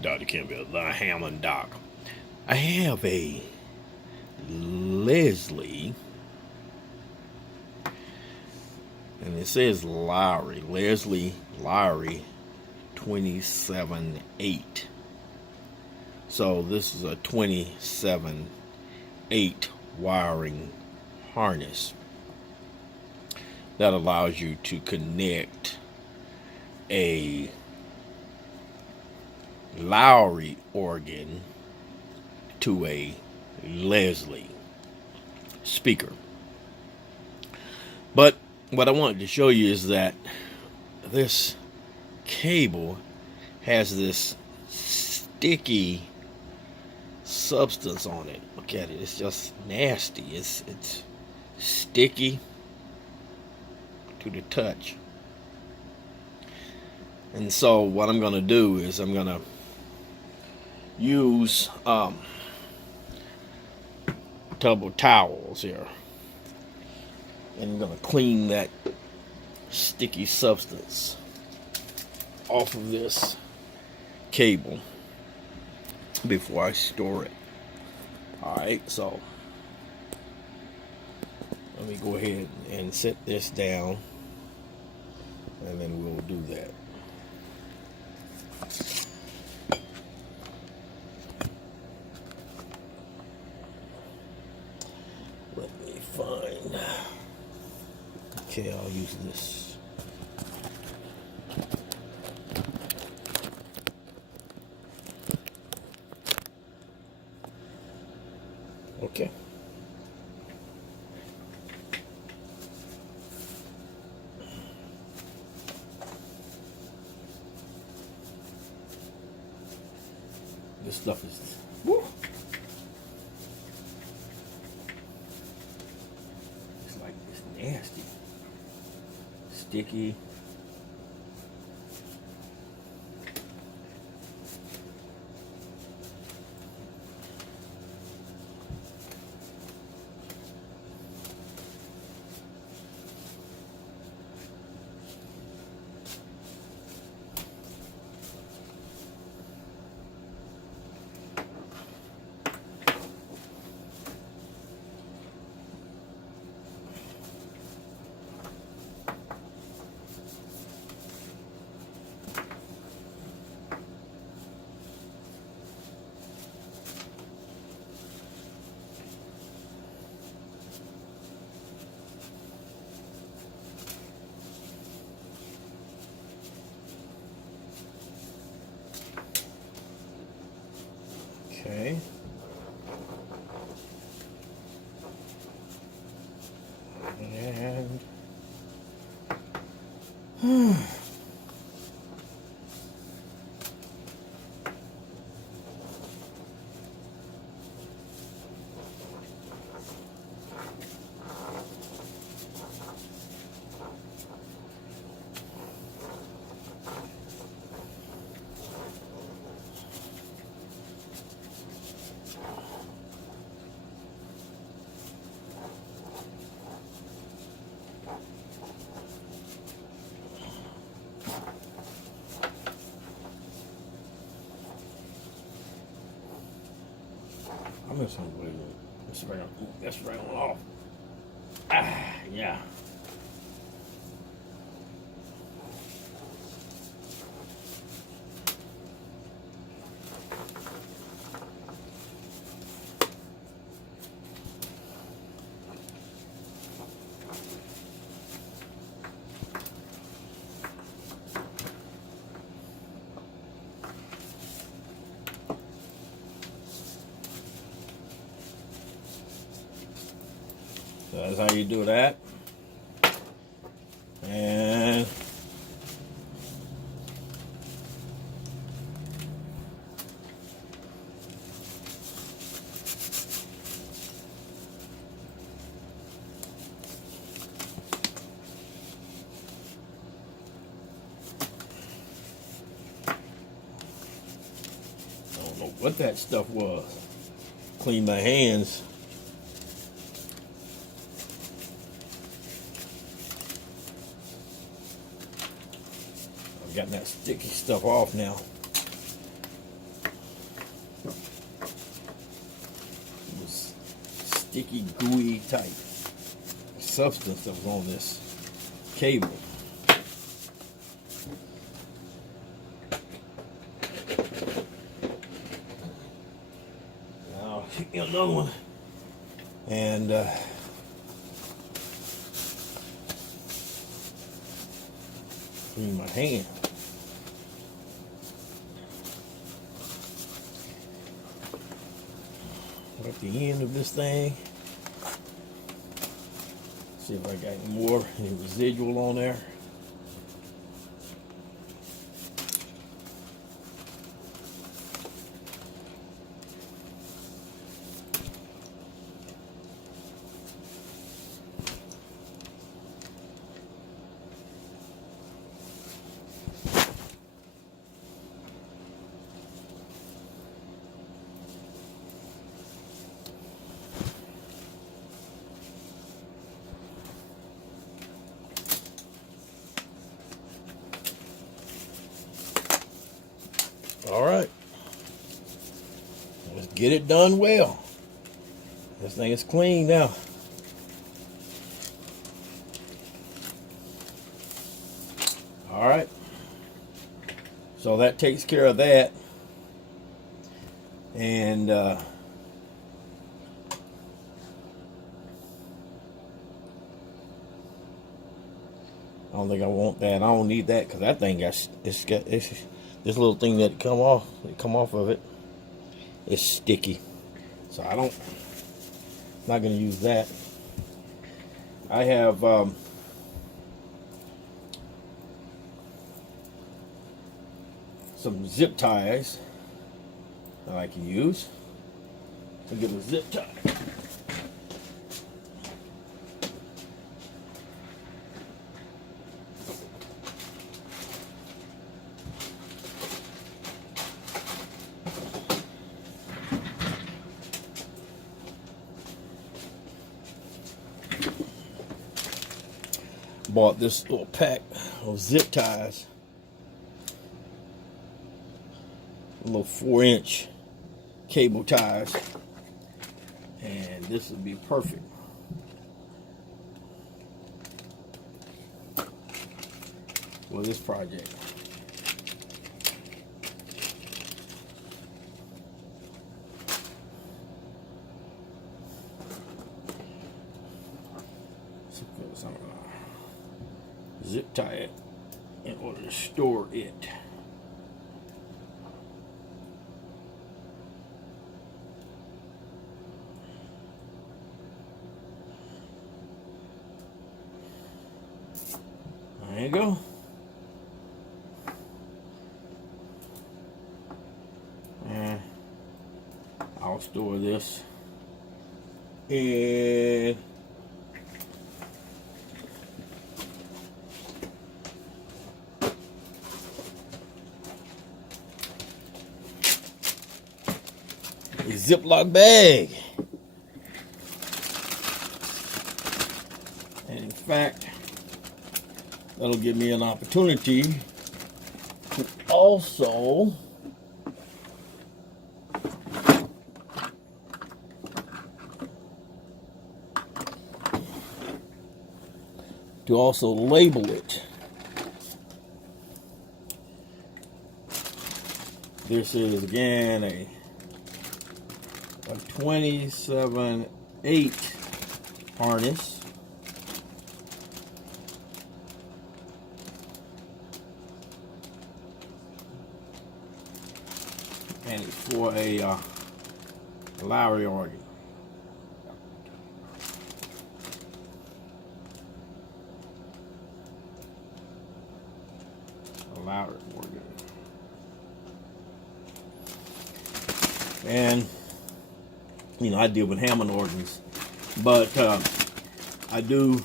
Dr. Campbell, the Hammond Doc. I have a Leslie, and it says Lowry. Leslie Lowry 27.8. So this is a 27.8 wiring harness that allows you to connect a Lowry organ to a Leslie speaker. But what I wanted to show you is that this cable has this sticky substance on it. Look at it. It's just nasty. It's sticky to the touch. And so what I'm going to do is I'm going to use tub of towels here, and I'm going to clean that sticky substance off of this cable before I store it. Alright, so let me go ahead and set this down, and then we'll do that. Let me find. Okay, I'll use this. Okay. This stuff is, woo, it's like, it's nasty, sticky. Okay. And I'm just gonna go ahead and spray on off. Ah, yeah. So that's how you do that. And I don't know what that stuff was. Clean my hands. I've gotten that sticky stuff off now. sticky, gooey type substance that was on this cable. Now, another one. And in my hand. At the end of this thing. See if I got any residual on there. All right, let's get it done well. This thing is clean now. All right, so that takes care of that. And I don't think I want that. I don't need that because that thing got this little thing that come off of it is sticky. So I'm not gonna use that. I have some zip ties that I can use. So get a zip tie. Bought this little pack of zip ties, little 4-inch cable ties, and this would be perfect. For this project. Zip tie it in order to store it. There you go. And I'll store this in a Ziploc bag. And in fact, that'll give me an opportunity to also label it. This is again a 27/8 harness. And it's for a Lowry organ. A Lowry organ. And you know, I deal with Hammond organs, but I do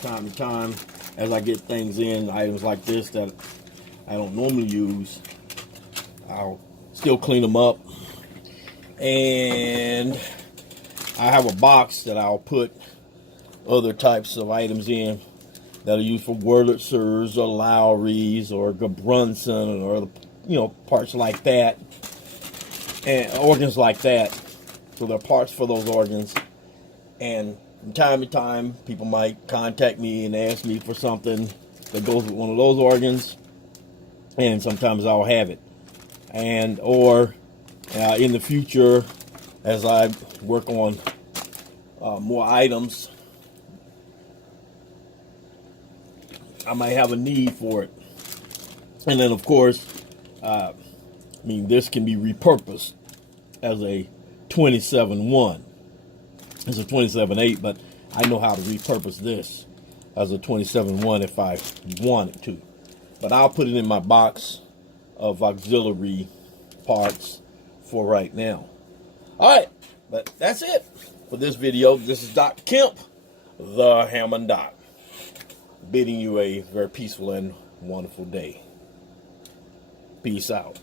time to time, as I get things in, items like this that I don't normally use, I'll still clean them up. And I have a box that I'll put other types of items in that are used for Wurlitzers or Lowrys or Gudbranson or, you know, parts like that and organs like that. So there are parts for those organs, And from time to time, people might contact me and ask me for something that goes with one of those organs, and sometimes I'll have it. And or in the future, as I work on more items, I might have a need for it. And then, of course, this can be repurposed as a 27-1. It's a 27-8, but I know how to repurpose this as a 27-1 if I wanted to. But I'll put it in my box of auxiliary parts for right now. All right, but that's it for this video. This is Dr. Kemp, the Hammond Doc, bidding you a very peaceful and wonderful day. Peace out.